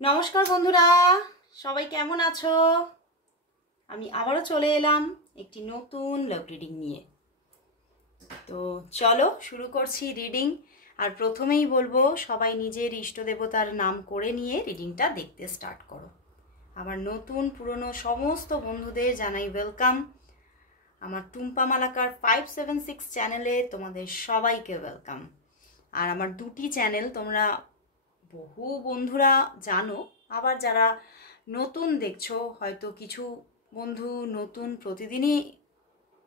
নমস্কার বন্ধুরা, সবাই কেমন আছো? আমি আবারও চলে এলাম একটি নতুন লাভ রিডিং নিয়ে। তো চলো শুরু করছি রিডিং। আর প্রথমেই বলবো, সবাই নিজের ইষ্ট দেবতার নাম করে নিয়ে রিডিংটা দেখতে স্টার্ট করো। আমার নতুন পুরনো সমস্ত বন্ধুদের জানাই ওয়েলকাম। আমার টুম্পা মালাকার 576 চ্যানেলে তোমাদের সবাইকে ওয়েলকাম। আর আমার দুটি চ্যানেল তোমরা বহু বন্ধুরা জানো, আবার যারা নতুন দেখছো, হয়তো কিছু বন্ধু নতুন প্রতিদিনই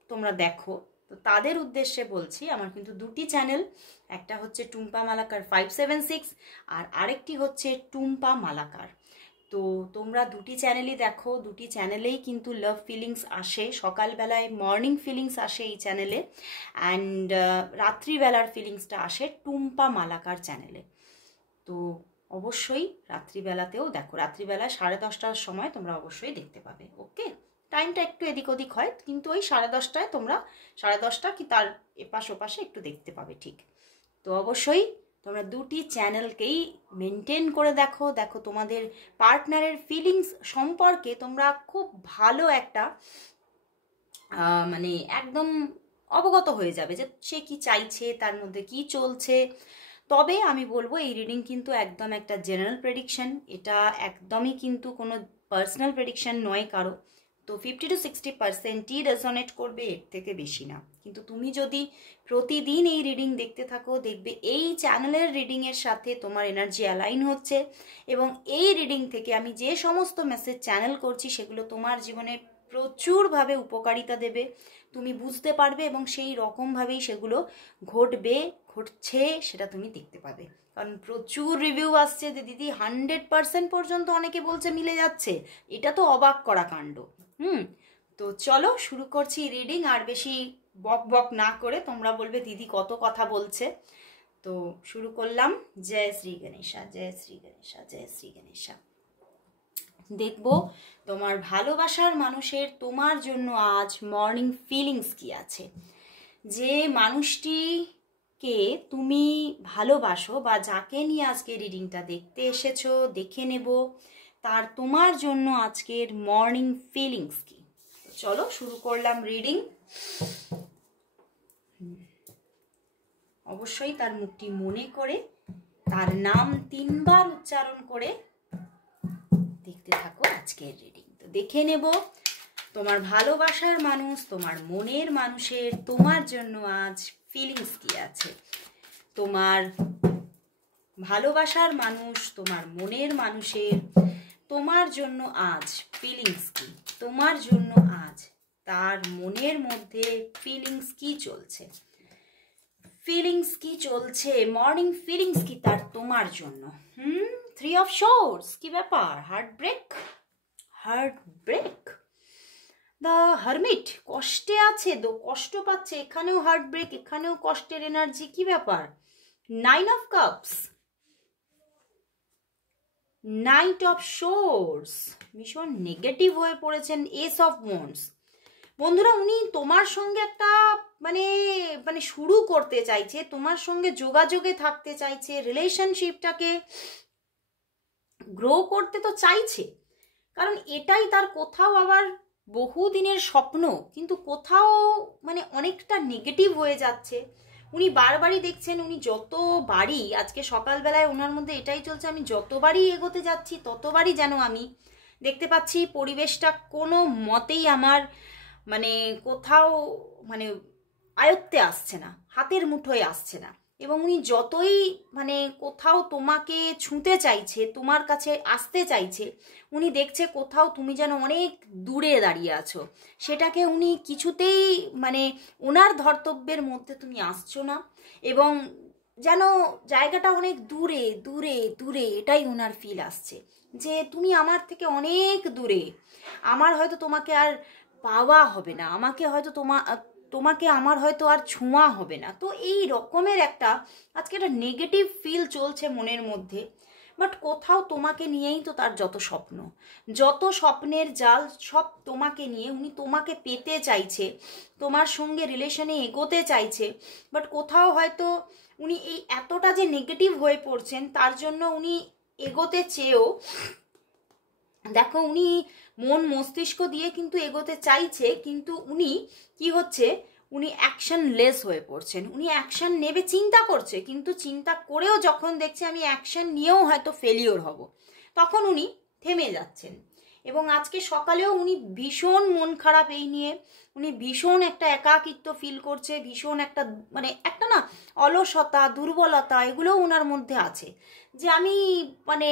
তোমরা দেখো, তো তাদের উদ্দেশ্যে বলছি, আমার কিন্তু দুটি চ্যানেল, একটা হচ্ছে টুম্পা মালাকার 576 আর আরেকটি হচ্ছে টুম্পা মালাকার। তো তোমরা দুটি চ্যানেলই দেখো, দুটি চ্যানেলেই কিন্তু লাভ ফিলিংস আসে। সকালবেলায় মর্নিং ফিলিংস আসে এই চ্যানেলে, অ্যান্ড রাত্রিবেলার ফিলিংসটা আসে টুম্পা মালাকার চ্যানেলে। তো অবশ্যই রাত্রিবেলাতেও দেখো, রাত্রিবেলা 10:30টার সময় তোমরা অবশ্যই দেখতে পাবে। ওকে, টাইমটা একটু এদিক ওদিক হয়, কিন্তু ওই 10:30টায় তোমরা 10:30 কি তার এপাশ ওপাশে একটু দেখতে পাবে ঠিক। তো অবশ্যই তোমরা দুটি চ্যানেলকেই মেনটেন করে দেখো। দেখো তোমাদের পার্টনারের ফিলিংস সম্পর্কে তোমরা খুব ভালো একটা মানে একদম অবগত হয়ে যাবে যে সে কি চাইছে, তার মধ্যে কি চলছে। তবে আমি বলবো, এই রিডিং কিন্তু একদম একটা জেনারেল প্রেডিকশন, এটা একদমই কিন্তু কোনো পার্সোনাল প্রেডিকশন নয় কারো। তো 50 to 60%ই রেজনেট করবে, এর থেকে বেশি না। কিন্তু তুমি যদি প্রতিদিন এই রিডিং দেখতে থাকো, দেখবে এই চ্যানেলের রিডিংয়ের সাথে তোমার এনার্জি অ্যালাইন হচ্ছে, এবং এই রিডিং থেকে আমি যে সমস্ত মেসেজ চ্যানেল করছি সেগুলো তোমার জীবনে প্রচুরভাবে উপকারিতা দেবে, তুমি বুঝতে পারবে, এবং সেই রকমভাবেই সেগুলো ঘটছে সেটা তুমি দেখতে পাবে। কারণ প্রচুর রিভিউ আসছে যে দিদি 100% পর্যন্ত অনেকে বলছে মিলে যাচ্ছে। এটা তো অবাক করা কাণ্ড। তো চলো শুরু করছি রিডিং। আর বেশি বক বক না করে, তোমরা বলবে দিদি কত কথা বলছে, তো শুরু করলাম। জয় শ্রী গণেশা, জয় শ্রী গণেশা, জয় শ্রী গণেশা। দেখবো তোমার ভালোবাসার মানুষের তোমার জন্য আজ মর্নিং ফিলিংস কি আছে। যে মানুষটিকে তুমি ভালোবাসো বা যাকে নিয়ে আজকে রিডিংটা দেখতে এসেছো, দেখে নেব তার তোমার জন্য আজকের মর্নিং ফিলিংস কি। চলো শুরু করলাম রিডিং। অবশ্যই তার মুখটি মনে করে তার নাম 3 বার উচ্চারণ করে দেখতে থাকো আজকের রিডিং। তো দেখে নেব তোমার ভালোবাসার মানুষ, তোমার মনের মানুষের তোমার জন্য আজ ফিলিংস কি আছে। তোমার ভালোবাসার মানুষ, তোমার মনের মানুষের তোমার জন্য আজ ফিলিংস কি। তোমার জন্য আজ তার মনের মধ্যে ফিলিংস কি চলছে, ফিলিংস কি চলছে, মর্নিং ফিলিংস কি তার তোমার জন্য। 3 of Swords, কি ব্যাপার? Heart break. দ্য হারমিট, কষ্টে আছে, কষ্ট পাচ্ছে, এখানেও হার্ট ব্রেক, এখানেও কষ্টের এনার্জি, কি ব্যাপার? 9 of Cups, night of swords, ভীষণ নেগেটিভ হয়ে পড়েছেন। এস অফ ওয়ান্ডস, বন্ধুরা উনি তোমার সঙ্গে একটা মানে মানে শুরু করতে চাইছে, তোমার সঙ্গে যোগাযোগে থাকতে চাইছে, রিলেশনশিপটাকে গ্রো করতে তো চাইছে, কারণ এটাই তার কোথাও আবার বহুদিনের স্বপ্ন, কিন্তু কোথাও মানে অনেকটা নেগেটিভ হয়ে যাচ্ছে। উনি বারবারই দেখছেন, উনি যতবারই আজকে সকালবেলায় ওনার মধ্যে এটাই চলছে, আমি যতবারই এগোতে যাচ্ছি ততবারই যেন আমি দেখতে পাচ্ছি পরিবেশটা কোনো মতেই আমার মানে কোথাও মানে আয়ত্তে আসছে না, হাতের মুঠোয় আসছে না। এবং উনি যতই মানে কোথাও তোমাকে ছুঁতে চাইছে, তোমার কাছে আসতে চাইছে, উনি দেখছে কোথাও তুমি যেন অনেক দূরে দাঁড়িয়ে আছো, সেটাকে উনি কিছুতেই মানে ওনার ধর্তব্যের মধ্যে তুমি আসছো না, এবং যেন জায়গাটা অনেক দূরে দূরে দূরে, এটাই ওনার ফিল আসছে যে তুমি আমার থেকে অনেক দূরে, আমার হয়তো তোমাকে আর পাওয়া হবে না, আমাকে হয়তো তোমাকে আমার হয়তো আর ছোঁয়া হবে না। তো এই রকমের একটা আজকে একটা নেগেটিভ ফিল চলছে মনের মধ্যে। বাট কোথাও তোমাকে নিয়েই তো তার যত স্বপ্ন, যত স্বপ্নের জাল, সব তোমাকে নিয়ে। উনি তোমাকে পেতে চাইছে, তোমার সঙ্গে রিলেশনে এগোতে চাইছে, বাট কোথাও হয়তো উনি এই এতটা যে নেগেটিভ হয়ে পড়ছেন, তার জন্য উনি এগোতে চেয়েও দেখো উনি মন মস্তিষ্ক দিয়ে কিন্তু এগোতে চাইছে, কিন্তু উনি কি হচ্ছে, উনি অ্যাকশন লেস হয়ে পড়ছেন। উনি অ্যাকশন নেবে চিন্তা করছে, কিন্তু চিন্তা করেও যখন দেখছে আমি অ্যাকশন নিয়েও হয়তো ফেলিওর হব, তখন উনি থেমে যাচ্ছেন। এবং আজকে সকালেও উনি ভীষণ মন খারাপ এই নিয়ে, উনি ভীষণ একটা একাকিত্ব ফিল করছে, ভীষণ একটা মানে একটা না অলসতা দুর্বলতা এগুলোও ওনার মধ্যে আছে, যে আমি মানে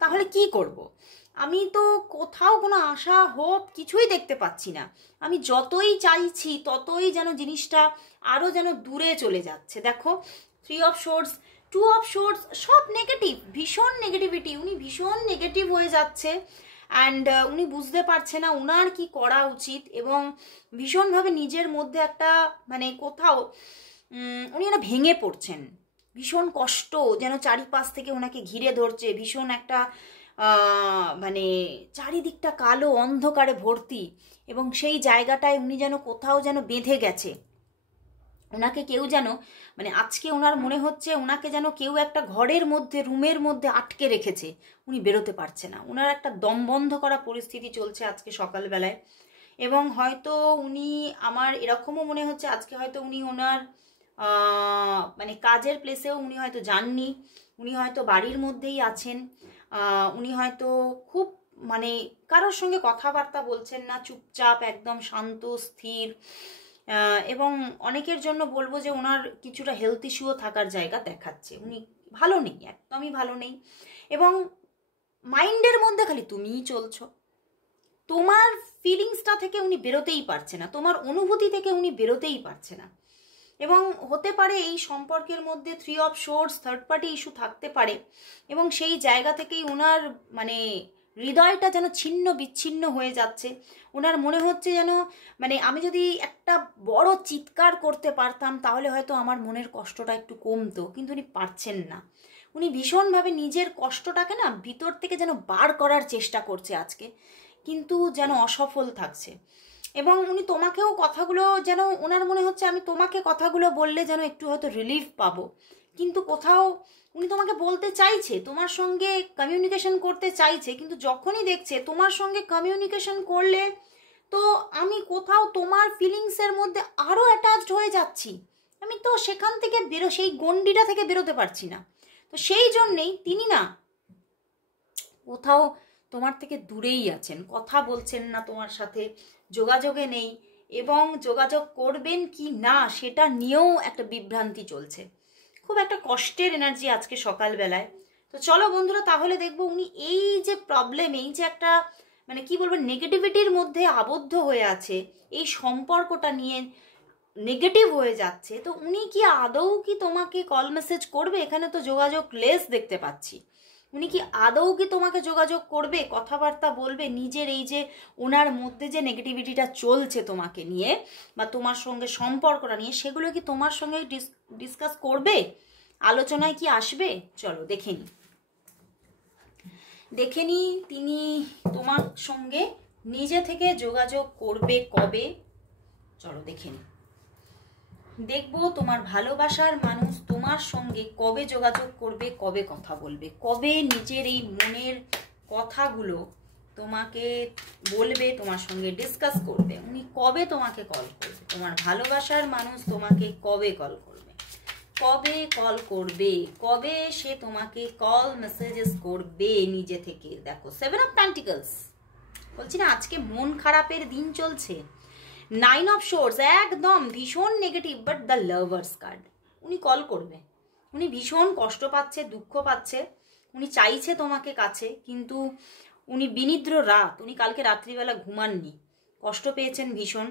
তাহলে কি করব, আমি তো কোথাও কোনো আশা হোপ কিছুই দেখতে পাচ্ছি না, আমি যতই চাইছি ততই যেন জিনিসটা আরও যেন দূরে চলে যাচ্ছে। দেখো 3 অফ সোর্স, 2 অফ সোর্স, সব নেগেটিভ, ভীষণ নেগেটিভিটি, উনি ভীষণ নেগেটিভ হয়ে যাচ্ছে। অ্যান্ড উনি বুঝতে পারছে না ওনার কি করা উচিত, এবং ভীষণভাবে নিজের মধ্যে একটা মানে কোথাও উনি না ভেঙে পড়ছেন, ভীষণ কষ্ট যেন চারিপাশ থেকে ওনাকে ঘিরে ধরছে, ভীষণ একটা মানে চারিদিকটা কালো অন্ধকারে ভর্তি, এবং সেই জায়গাটায় উনি যেন কোথাও যেন বেঁধে গেছে। ওনাকে কেউ যেন মানে আজকে ওনার মনে হচ্ছে ওনাকে যেন কেউ একটা ঘরের মধ্যে রুমের মধ্যে আটকে রেখেছে, উনি বেরোতে পারছে না, ওনার একটা দম বন্ধ করা পরিস্থিতি চলছে আজকে সকালবেলায়। এবং হয়তো উনি আমার এরকমও মনে হচ্ছে আজকে হয়তো উনি ওনার মানে কাজের প্লেসেও উনি হয়তো যাননি, উনি হয়তো বাড়ির মধ্যেই আছেন, উনি হয়তো খুব মানে কারোর সঙ্গে কথাবার্তা বলছেন না, চুপচাপ একদম শান্ত স্থির। এবং অনেকের জন্য বলবো যে ওনার কিছুটা হেলথ ইস্যুও থাকার জায়গা দেখাচ্ছে, উনি ভালো নেই, একদমই ভালো নেই। এবং মাইন্ডের মধ্যে খালি তুমিই চলছো, তোমার ফিলিংসটা থেকে উনি বেরোতেই পারছে না, তোমার অনুভূতি থেকে উনি বেরোতেই পারছে না। এবং হতে পারে এই সম্পর্কের মধ্যে 3 of swords third party issue থাকতে পারে, এবং সেই জায়গা থেকেই ওনার মানে হৃদয়টা যেন ছিন্ন বিচ্ছিন্ন হয়ে যাচ্ছে। ওনার মনে হচ্ছে যেন মানে আমি যদি একটা বড় চিৎকার করতে পারতাম তাহলে হয়তো আমার মনের কষ্টটা একটু কমতো, কিন্তু উনি পারছেন না। উনি ভীষণভাবে নিজের কষ্টটাকে না ভিতর থেকে যেন বার করার চেষ্টা করছে আজকে, কিন্তু যেন অসফল থাকছে। এবং উনি তোমাকেও কথাগুলো যেন ওনার মনে হচ্ছে আমি তোমাকে কথাগুলো বললে যেন একটু হয়তো রিলিফ পাবো, কিন্তু কোথাও উনি তোমাকে বলতে চাইছে, তোমার সঙ্গে কমিউনিকেশন করতে চাইছে, কিন্তু যখনই দেখছে তোমার সঙ্গে কমিউনিকেশন করলে তো আমি কোথাও তোমার ফিলিংসের মধ্যে আরও অ্যাটাচড হয়ে যাচ্ছি, আমি তো সেখান থেকে সেই গণ্ডিটা থেকে বেরোতে পারছি না। তো সেই জন্যেই তিনি না কোথাও তোমার থেকে দূরেই আছেন, কথা বলছেন না তোমার সাথে, যোগাযোগে নেই, এবং যোগাযোগ করবেন কি না সেটা নিয়েও একটা বিভ্রান্তি চলছে। খুব একটা কষ্টের এনার্জি আজকে সকালবেলায়। তো চলো বন্ধুরা, তাহলে দেখবো উনি এই যে প্রবলেম, এই যে একটা মানে কি বলবো নেগেটিভিটির মধ্যে আবদ্ধ হয়ে আছে, এই সম্পর্কটা নিয়ে নেগেটিভ হয়ে যাচ্ছে, তো উনি কি আদৌ কি তোমাকে কল মেসেজ করবে? এখানে তো যোগাযোগ লেস দেখতে পাচ্ছি। উনি কি আদৌ কি তোমাকে যোগাযোগ করবে, কথাবার্তা বলবে, নিজের এই যে ওনার মধ্যে যে নেগেটিভিটিটা চলছে তোমাকে নিয়ে বা তোমার সঙ্গে সম্পর্কটা নিয়ে, সেগুলো কি তোমার সঙ্গে ডিসকাস করবে, আলোচনায় কি আসবে? চলো দেখে নি তিনি তোমার সঙ্গে নিজে থেকে যোগাযোগ করবে কবে। চলো দেখে নি, দেখবো তোমার ভালোবাসার মানুষ তোমার সঙ্গে কবে যোগাযোগ করবে, কবে কথা বলবে, কবে নিজের এই মনের কথাগুলো তোমাকে বলবে, তোমার সঙ্গে ডিসকাস করবে। উনি কবে তোমাকে কল করবে, তোমার ভালোবাসার মানুষ তোমাকে কবে কল করবে, কবে কল করবে, কবে সে তোমাকে কল মেসেজেস করবে নিজে থেকে। দেখো 7 অফ পেন্টিকলস, বলছি না আজকে মন খারাপের দিন চলছে। 9 অফ সোর্স, একদম ভীষণ negative, but the lovers card, উনি কল করবে, উনি ভীষণ কষ্ট পাচ্ছে, দুঃখ পাচ্ছে, উনি চাইছে তোমাকে কাছে, কিন্তু উনি বিনিদ্র রাত, উনি কালকে রাত্রিবেলা ঘুমাননি, কষ্ট পেয়েছেন ভীষণ,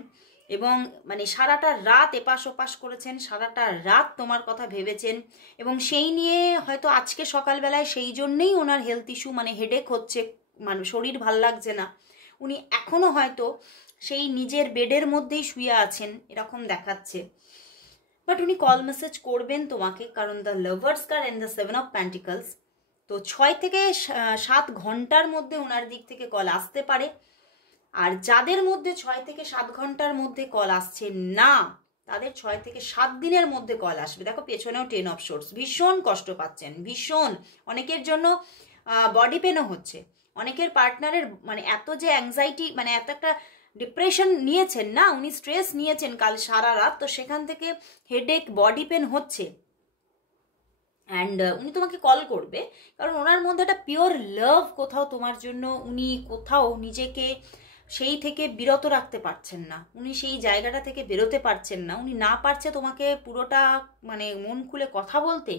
এবং মানে সারাটা রাত এপাশ ওপাশ করেছেন, সারাটা রাত তোমার কথা ভেবেছেন, এবং সেই নিয়ে হয়তো আজকে সকালবেলায় সেই জন্যেই ওনার হেলথ ইস্যু মানে হেডেক হচ্ছে, মানে শরীর ভাল লাগছে না, উনি এখনো হয়তো সেই নিজের বেডের মধ্যেই শুয়ে আছেন এরকম দেখাচ্ছে। বাট উনি কল মেসেজ করবেন তোমাকে, কারণ the lovers card and the 7 of pentacles, তো 6 থেকে 7 ঘন্টার মধ্যে ওনার দিক থেকে কল আসতে পারে। আর যাদের মধ্যে 6 থেকে 7 ঘন্টার মধ্যে কল আসছে না, তাদের 6 থেকে 7 দিনের মধ্যে কল আসবে। দেখো পেছনেও 10 অফ সোর্স, ভীষণ কষ্ট পাচ্ছেন, ভীষণ, অনেকের জন্য বডি পেনও হচ্ছে। অনেকের পার্টনারের মানে এত যে অ্যাংজাইটি, মানে এত একটা ডিপ্রেশন নিয়েছেন না, উনি স্ট্রেস নিয়েছেন কাল সারা রাত, তো সেখান থেকে হেডেক, বডি পেন হচ্ছে। অ্যান্ড উনি তোমাকে কল করবে, কারণ ওনার মধ্যে একটা পিওর লাভ কোথাও তোমার জন্য, উনি কোথাও নিজেকে সেই থেকে বিরত রাখতে পারছেন না, উনি সেই জায়গাটা থেকে বেরোতে পারছেন না, উনি না পারছে তোমাকে পুরোটা মানে মন খুলে কথা বলতে,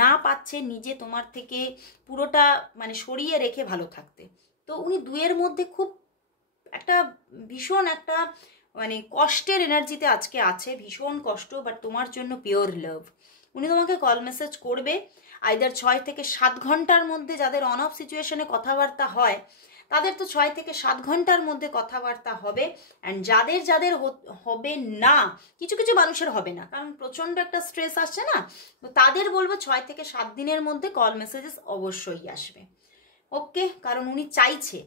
না পাচ্ছে নিজে তোমার থেকে পুরোটা মানে সরিয়ে রেখে ভালো থাকতে। তো উনি দুয়ের মধ্যে খুব একটা ভীষণ একটা মানে কষ্টের এনার্জিতে আজকে আছে, ভীষণ কষ্ট, বাট তোমার জন্য পিওর লাভ। উনি তোমাকে কল মেসেজ করবে আইদার 6 থেকে 7 ঘন্টার মধ্যে। যাদের অন অফ সিচুয়েশনে কথাবার্তা হয় তাদের তো 6 থেকে 7 ঘন্টার মধ্যে কথাবার্তা হবে। অ্যান্ড যাদের যাদের হবে না, কিছু কিছু মানুষের হবে না, কারণ প্রচণ্ড একটা স্ট্রেস আসছে না, তো তাদের বলবো 6 থেকে 7 দিনের মধ্যে কল মেসেজেস অবশ্যই আসবে। ওকে, কারণ উনি চাইছে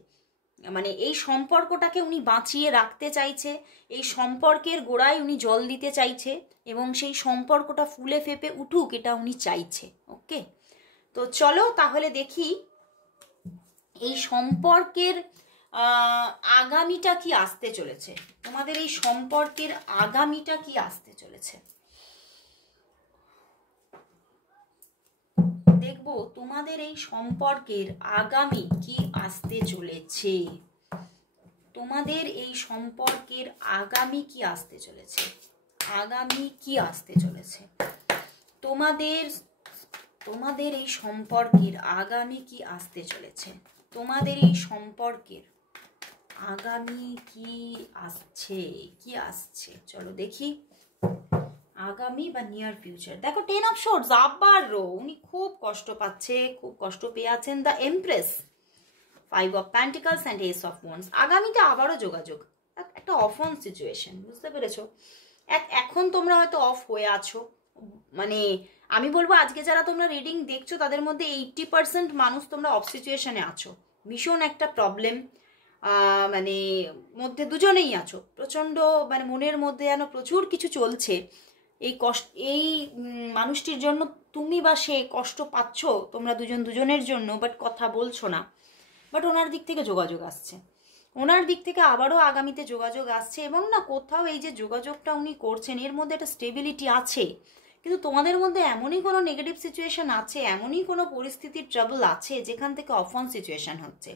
মানে এই সম্পর্কটাকে উনি বাঁচিয়ে রাখতে চাইছে, এই সম্পর্কের গোড়ায় উনি জল দিতে চাইছে, এবং সেই সম্পর্কটা ফুলে ফেপে উঠুক এটা উনি চাইছে। ওকে, তো চলো তাহলে দেখি এই সম্পর্কের আগামীটা কি আসতে চলেছে, তোমাদের এই সম্পর্কের আগামীটা কি আসতে চলেছে। দেখবো তোমাদের এই সম্পর্কের আগামী কি আসতে চলেছে, তোমাদের এই সম্পর্কের আগামী কি আসতে চলেছে, আগামী কি আসতে চলেছে তোমাদের, তোমাদের এই সম্পর্কের আগামী কি আসতে চলেছে, তোমাদের এই সম্পর্কের আগামী কি আসছে, কি আসছে চলো দেখি আগামী বা নিয়ার ফিউচার। দেখো 10 অফ সোর্ডস আবারও উনি খুব কষ্ট পাচ্ছে, খুব কষ্ট পেয়ে আছেন। The empress, 5 of pentacles and S of wands. আগামীতে আবারও যোগাযোগ, একটা অফ অন সিচুয়েশন, বুঝতে পেরেছো? এখন তোমরা হয়তো অফ হয়ে আছো, মানে আমি বলবো আজকে যারা তোমরা রিডিং দেখছো তাদের মধ্যে 80% মানুষ তোমরা অফ সিচুয়েশনে আছো, ভীষণ একটা প্রবলেম মানে মধ্যে দুজনেই আছো, প্রচণ্ড মানে মনের মধ্যে যেন প্রচুর কিছু চলছে। এই কষ্ট, এই মানুষটির জন্য তুমি বা সে কষ্ট পাচ্ছ তোমরা দুজন দুজনের জন্য, বাট কথা বলছো না। বাট ওনার দিক থেকে যোগাযোগ আসছে, ওনার দিক থেকে আবারও আগামীতে যোগাযোগ আসছে, এবং না কোথাও এই যে যোগাযোগটা উনি করছেন এর মধ্যে একটা স্টেবিলিটি আছে। কিন্তু তোমাদের মধ্যে এমনই কোনো নেগেটিভ সিচুয়েশন আছে, এমনই কোনো পরিস্থিতির ট্রাবল আছে যেখান থেকে অফ অন সিচুয়েশন হচ্ছে।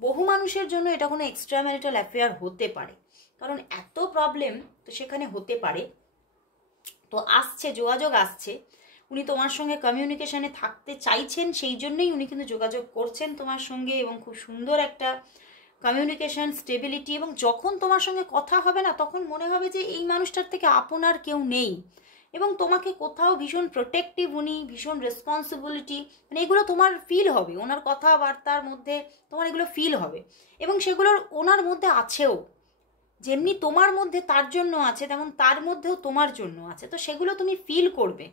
বহু মানুষের জন্য এটা কোনো এক্সট্রা ম্যারিটাল অ্যাফেয়ার হতে পারে, কারণ এত প্রবলেম তো সেখানে হতে পারে। তো আসছে, যোগাযোগ আসছে, উনি তোমার সঙ্গে কমিউনিকেশনে থাকতে চাইছেন, সেই জন্যই উনি কিন্তু যোগাযোগ করছেন তোমার সঙ্গে, এবং খুব সুন্দর একটা কমিউনিকেশন, স্টেবিলিটি। এবং যখন তোমার সঙ্গে কথা হবে না তখন মনে হবে যে এই মানুষটার থেকে আপনার কেউ নেই, এবং তোমাকে কোথাও ভীষণ প্রোটেক্টিভ উনি, ভীষণ রেসপন্সিবিলিটি, মানে এগুলো তোমার ফিল হবে, ওনার কথাবার্তার মধ্যে তোমার এগুলো ফিল হবে, এবং সেগুলোর ওনার মধ্যে আছেও। যেমনি তোমার মধ্যে তার জন্য আছে, তেমন তার মধ্যেও তোমার জন্য আছে। তো সেগুলো তুমি ফিল করবে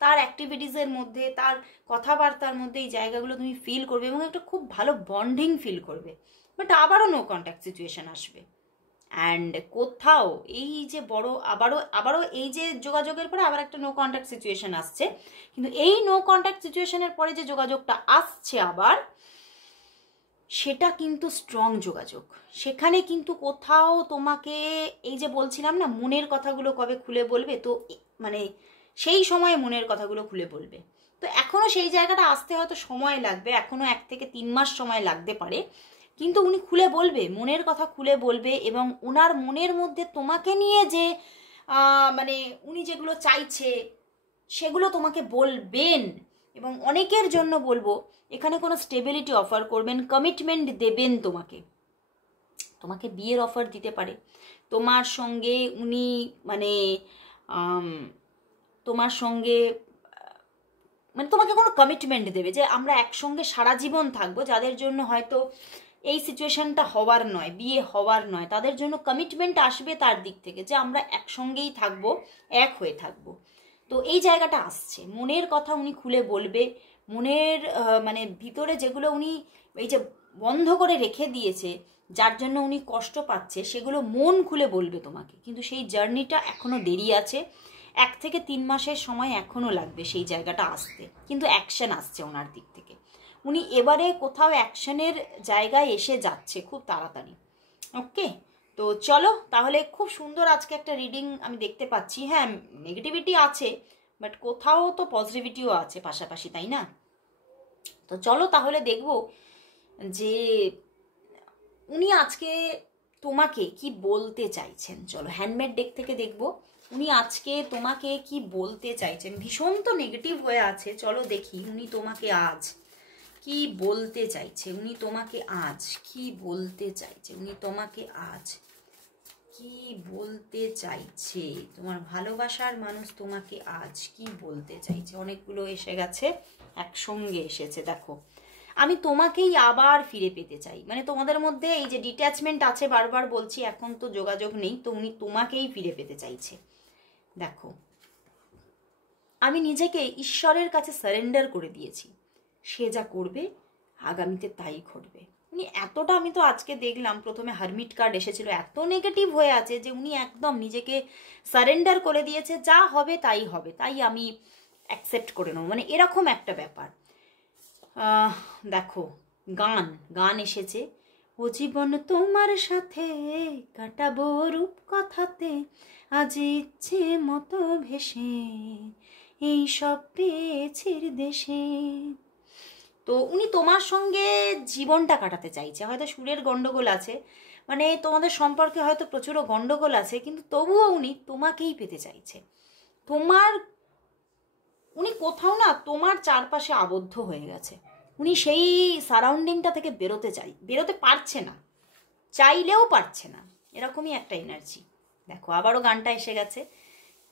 তার অ্যাক্টিভিটিসের মধ্যে, তার কথাবার্তার মধ্যে, এই জায়গাগুলো তুমি ফিল করবে, এবং একটা খুব ভালো বন্ডিং ফিল করবে। বাট আবারও নো কন্ট্যাক্ট সিচুয়েশন আসবে। অ্যান্ড কোথাও এই যে বড় আবারও এই যে যোগাযোগের পরে আবার একটা নো কন্ট্যাক্ট সিচুয়েশন আসছে, কিন্তু এই নো কন্ট্যাক্ট সিচুয়েশনের পরে যে যোগাযোগটা আসছে আবার, সেটা কিন্তু স্ট্রং যোগাযোগ। সেখানে কিন্তু কোথাও তোমাকে এই যে বলছিলাম না মনের কথাগুলো কবে খুলে বলবে, তো মানে সেই সময় মনের কথাগুলো খুলে বলবে। তো এখনো সেই জায়গাটা আসতে হয়তো সময় লাগবে, এখনো 1 থেকে 3 মাস সময় লাগতে পারে, কিন্তু উনি খুলে বলবে, মনের কথা খুলে বলবে, এবং ওনার মনের মধ্যে তোমাকে নিয়ে যে মানে উনি যেগুলো চাইছে সেগুলো তোমাকে বলবেন। এবং অনেকের জন্য বলবো এখানে কোনো স্টেবিলিটি অফার করবেন, কমিটমেন্ট দেবেন, তোমাকে বিয়ের অফার দিতে পারে তোমার সঙ্গে উনি, মানে তোমার সঙ্গে মানে তোমাকে কোনো কমিটমেন্ট দেবে যে আমরা একসঙ্গে সারা জীবন থাকবো। যাদের জন্য হয়তো এই সিচুয়েশনটা হওয়ার নয়, বিয়ে হওয়ার নয়, তাদের জন্য কমিটমেন্ট আসবে তার দিক থেকে যে আমরা একসঙ্গেই থাকবো, এক হয়ে থাকবো। তো এই জায়গাটা আসছে, মনের কথা উনি খুলে বলবে, মনের মানে ভিতরে যেগুলো উনি এই যে বন্ধ করে রেখে দিয়েছে, যার জন্য উনি কষ্ট পাচ্ছে, সেগুলো মন খুলে বলবে তোমাকে। কিন্তু সেই জার্নিটা এখনো দেরি আছে, 1 থেকে 3 মাসের সময় এখনো লাগবে সেই জায়গাটা আসতে, কিন্তু অ্যাকশন আসছে ওনার দিক থেকে। উনি এবারে কোথাও অ্যাকশনের জায়গায় এসে যাচ্ছে খুব তাড়াতাড়ি। ওকে, তো চলো তাহলে, খুব সুন্দর আজকে একটা রিডিং আমি দেখতে পাচ্ছি। হ্যাঁ, নেগেটিভিটি আছে, বাট কোথাও তো পজিটিভিটিও আছে পাশাপাশি, তাই না? তো চলো তাহলে দেখবো যে উনি আজকে তোমাকে কি বলতে চাইছেন। চলো হ্যান্ডমেড ডেক থেকে দেখবো উনি আজকে তোমাকে কি বলতে চাইছেন। ভীষণ তো নেগেটিভ হয়ে আছে, চলো দেখি উনি তোমাকে আজ কি বলতে চাইছে। উনি তোমাকে আজ কি বলতে চাইছে, উনি তোমাকে আজ কি বলতে চাইছে। তোমার ভালোবাসার মানুষ তোমাকে আজ কি বলতে চাইছে। অনেকগুলো এসে গেছে, একসঙ্গে এসেছে। দেখো, আমি তোমাকেই আবার ফিরে পেতে চাই, মানে তোমাদের মধ্যে এই যে ডিট্যাচমেন্ট আছে, বারবার বলছি এখন তো যোগাযোগ নেই, তো উনি তোমাকেই ফিরে পেতে চাইছে। দেখো, আমি নিজেকে ঈশ্বরের কাছে সারেন্ডার করে দিয়েছি, সে যা করবে আগামীতে তাই ঘটবে। উনি এতটা, আমি তো আজকে দেখলাম প্রথমে হারমিট কার্ড এসেছিল, এত নেগেটিভ হয়ে আছে যে উনি একদম নিজেকে সারেন্ডার করে দিয়েছে, যা হবে তাই হবে, তাই আমি অ্যাকসেপ্ট করে নেব, মানে এরকম একটা ব্যাপার। দেখো, গান গান এসেছে। ও জীবন তোমার সাথে কাটাবো রূপ কথাতে, আজ ইচ্ছে মতো ভেসে এই সব পেয়েছির দেশে। তো উনি তোমার সঙ্গে জীবনটা কাটাতে চাইছে। হয়তো সুরের গন্ডগোল আছে, মানে তোমাদের সম্পর্কে হয়তো প্রচুর গন্ডগোল আছে, কিন্তু তবুও উনি তোমাকেই পেতে চাইছে। উনি কোথাও না তোমার চারপাশে আবদ্ধ হয়ে গেছে। উনি সেই সারাউন্ডিংটা থেকে বেরোতে পারছে না, চাইলেও পারছে না, এরকমই একটা এনার্জি। দেখো আবারও গানটা এসে গেছে।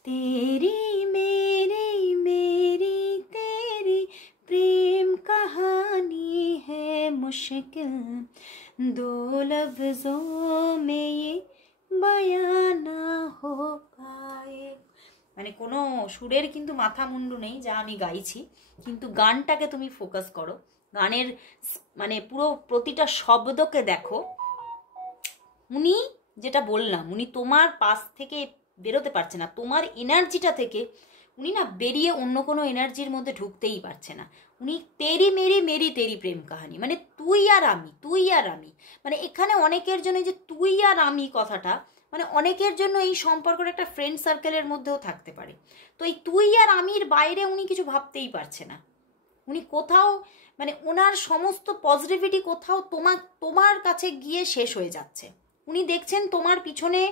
তেরি মেরি মেরি তেরি প্রেম কাহানি হ্যায় মুশকিল, দো লফজোं में ये बयां ना हो पाए। মানে কোনো সুরের কিন্তু মাথা মুন্ডু নেই যা আমি গাইছি, কিন্তু গানটাকে তুমি ফোকাস করো, গানের মানে পুরো প্রতিটা শব্দকে দেখো। উনি যেটা বললাম, উনি তোমার পাশ থেকে বেরোতে পারছে না, তোমার এনার্জিটা থেকে উনি না বেরিয়ে অন্য কোনো এনার্জির মধ্যে ঢুকতেই পারছে না। উনি তেরি মেরি মেরি তেরি প্রেম কাহানি, মানে তুই আর আমি, তুই আর আমি, মানে এখানে অনেকের জন্য যে তুই আর আমি কথাটা, মানে অনেকের জন্য এই সম্পর্কটা একটা ফ্রেন্ড সার্কেলের মধ্যেও থাকতে পারে। তো এই তুই আর আমির বাইরে উনি কিছু ভাবতেই পারছে না। উনি কোথাও মানে ওনার সমস্ত পজিটিভিটি কোথাও তোমার কাছে গিয়ে শেষ হয়ে যাচ্ছে। উনি দেখছেন তোমার পিছনে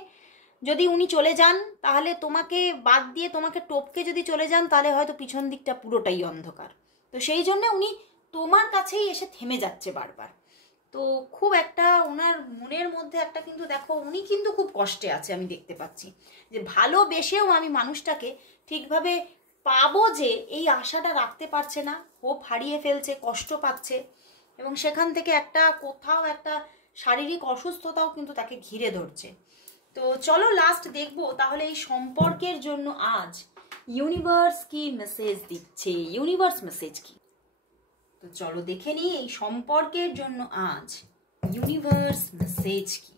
যদি উনি চলে যান, তাহলে তোমাকে বাদ দিয়ে তোমাকে টপকে যদি চলে যান, তাহলে হয়তো পিছন দিকটা পুরোটাই অন্ধকার। তো সেই জন্য উনি তোমার কাছেই এসে থেমে যাচ্ছে বারবার। তো খুব একটা ওনার মনের মধ্যে একটা, কিন্তু দেখো উনি কিন্তু খুব কষ্টে আছে, আমি দেখতে পাচ্ছি যে ভালোবেসেও আমি মানুষটাকে ঠিকভাবে পাবো যে এই আশাটা রাখতে পারছে না, হোপ হারিয়ে ফেলছে, কষ্ট পাচ্ছে, এবং সেখান থেকে একটা কোথাও একটা শারীরিক অসুস্থতাও কিন্তু তাকে ঘিরে ধরছে। তো চলো লাস্ট দেখবো তাহলে এই সম্পর্কের জন্য আজ ইউনিভার্স কি মেসেজ দিচ্ছে, ইউনিভার্স মেসেজ কি। তো চলো দেখে নিই এই সম্পর্কের জন্য আজ ইউনিভার্স মেসেজ কি।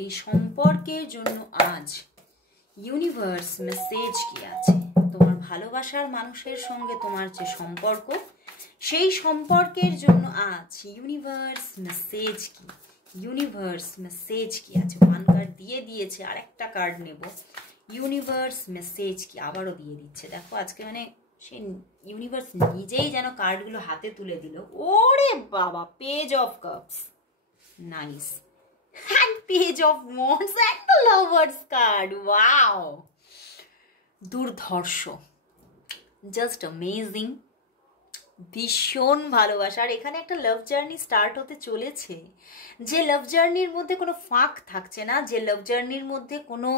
এই সম্পর্কের জন্য আজ ইউনিভার্স মেসেজ কি আছে। তোমার ভালোবাসার মানুষের সঙ্গে তোমার যে সম্পর্ক, সেই সম্পর্কের জন্য আজ ইউনিভার্স মেসেজ কি, ইউনিভার্স মেসেজ কি আছে। ওয়ান কার্ড দিয়ে দিয়েছে, আরেকটা কার্ড নেব। ইউনিভার্স মেসেজ কি, আবারও দিয়ে দিচ্ছে। দেখো আজকে মানে সেই ইউনিভার্স নিজেই যেন কার্ডগুলো হাতে তুলে দিল। ওরে বাবা, page of cups, nice, and page of wands and the lovers card. Wow, দুর্ধর্ষ, জাস্ট অ্যামেজিং, ভীষণ ভালোবাসার। এখানে একটা লাভ জার্নি স্টার্ট হতে চলেছে, যে লাভ জার্নির মধ্যে কোনো ফাঁক থাকছে না, যে লাভ জার্নির মধ্যে কোনো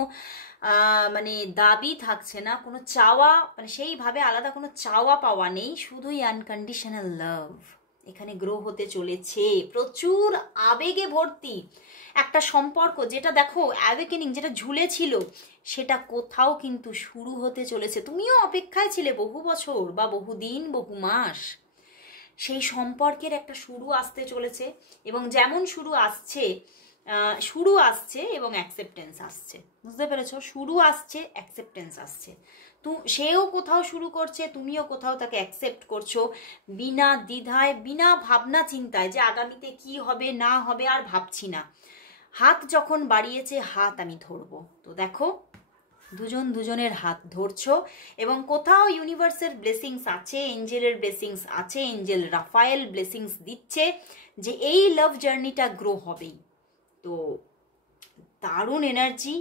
মানে দাবি থাকছে না, কোনো চাওয়া, মানে সেইভাবে আলাদা কোনো চাওয়া পাওয়া নেই, শুধুই আনকন্ডিশনাল লাভ এখানে গ্রো হতে চলেছে। প্রচুর আবেগে ভর্তি একটা সম্পর্ক, যেটা দেখো অ্যাওয়েকেনিং, যেটা ঝুলেছিল সেটা কোথাও কিন্তু শুরু হতে চলেছে। তুমিও অপেক্ষায় ছিলে বহু বছর বা বহুদিন, বহু মাস, সেই সম্পর্কের একটা শুরু আসতে চলেছে। এবং যেমন শুরু আসছে এবং অ্যাকসেপ্টেন্স আসছে, বুঝতে পেরেছো? শুরু আসছে, অ্যাকসেপ্টেন্স আসছে। সেও কোথাও শুরু করছে, তুমিও কোথাও তাকে অ্যাকসেপ্ট করছো, বিনা দ্বিধায়, বিনা ভাবনা চিন্তায় যে আগামীতে কি হবে না হবে আর ভাবছি না। হাত যখন বাড়িয়েছে, হাত আমি ধরবো। তো দেখো, দুজন দুজনের হাত ধরছো, এবং কোথাও ইউনিভার্সের ব্লেসিংস আছে, এঞ্জেলের ব্লেসিংস আছে, এঞ্জেল রাফায়েল ব্লেসিংস দিচ্ছে যে এই লাভ জার্নিটা গ্রো হবেই। তো দারুণ এনার্জি,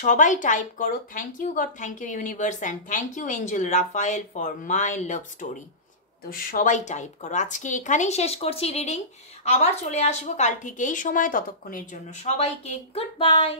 সবাই টাইপ করো thank you God, thank you universe, and thank you angel Raphael for my love story. তো সবাই টাইপ করো। আজকে এখানেই শেষ করছি রিডিং, আবার চলে আসবো কাল ঠিক এই সময়। ততক্ষণের জন্য সবাইকে গুড বাই।